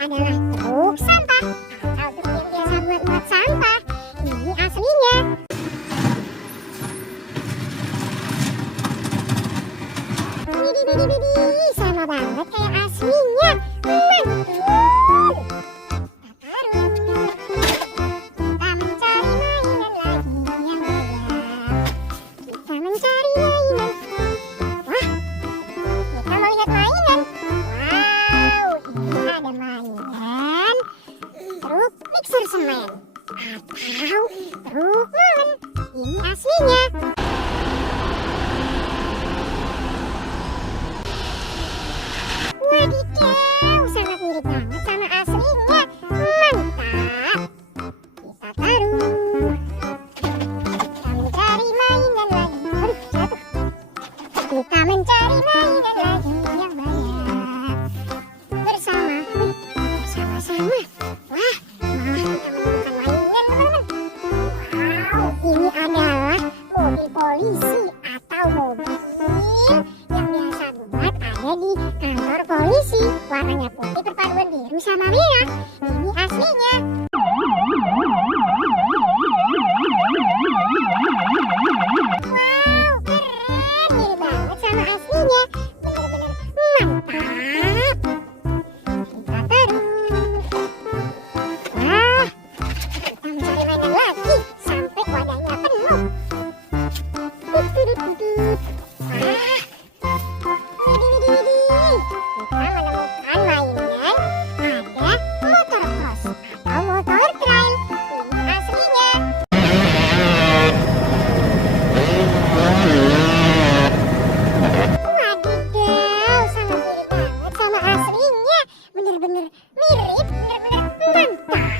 adalah truk sampah atau truk yang biasa buat muat sampah. Ini aslinya. Widih, sama banget kayak aslinya. Mantul. Kita mencari mainan lagi yang beda. Kita mencari mainan. Wah, kita mau lihat mainan. Wow, ini ada mainan truk mixer semen atau truk molen. Ini aslinya. Wadidaw, sangat mirip banget sama aslinya. Mantap. Kita taruh. Kita mencari mainan lagi. Aduh, jatuh. Kita mencari mainan lagi yang banyak. Bersama-sama. Wah, malah kita menemukan mainan, teman-teman. Wow, ini adalah mobil polisi atau mobil yang biasa buat ada di kantor polisi. Warnanya putih perpaduan biru sama merah. Ini aslinya. Wow, keren. Mirip banget sama aslinya. Bener-bener mantap. Kita taruh. Wah, kita mencari mainan lagi sampai wadahnya penuh. Wah, kita menemukan mainan ada motor cross atau motor trail. Ini aslinya. Wadidaw, sangat mirip banget sama aslinya. Bener-bener mirip, bener-bener mantap.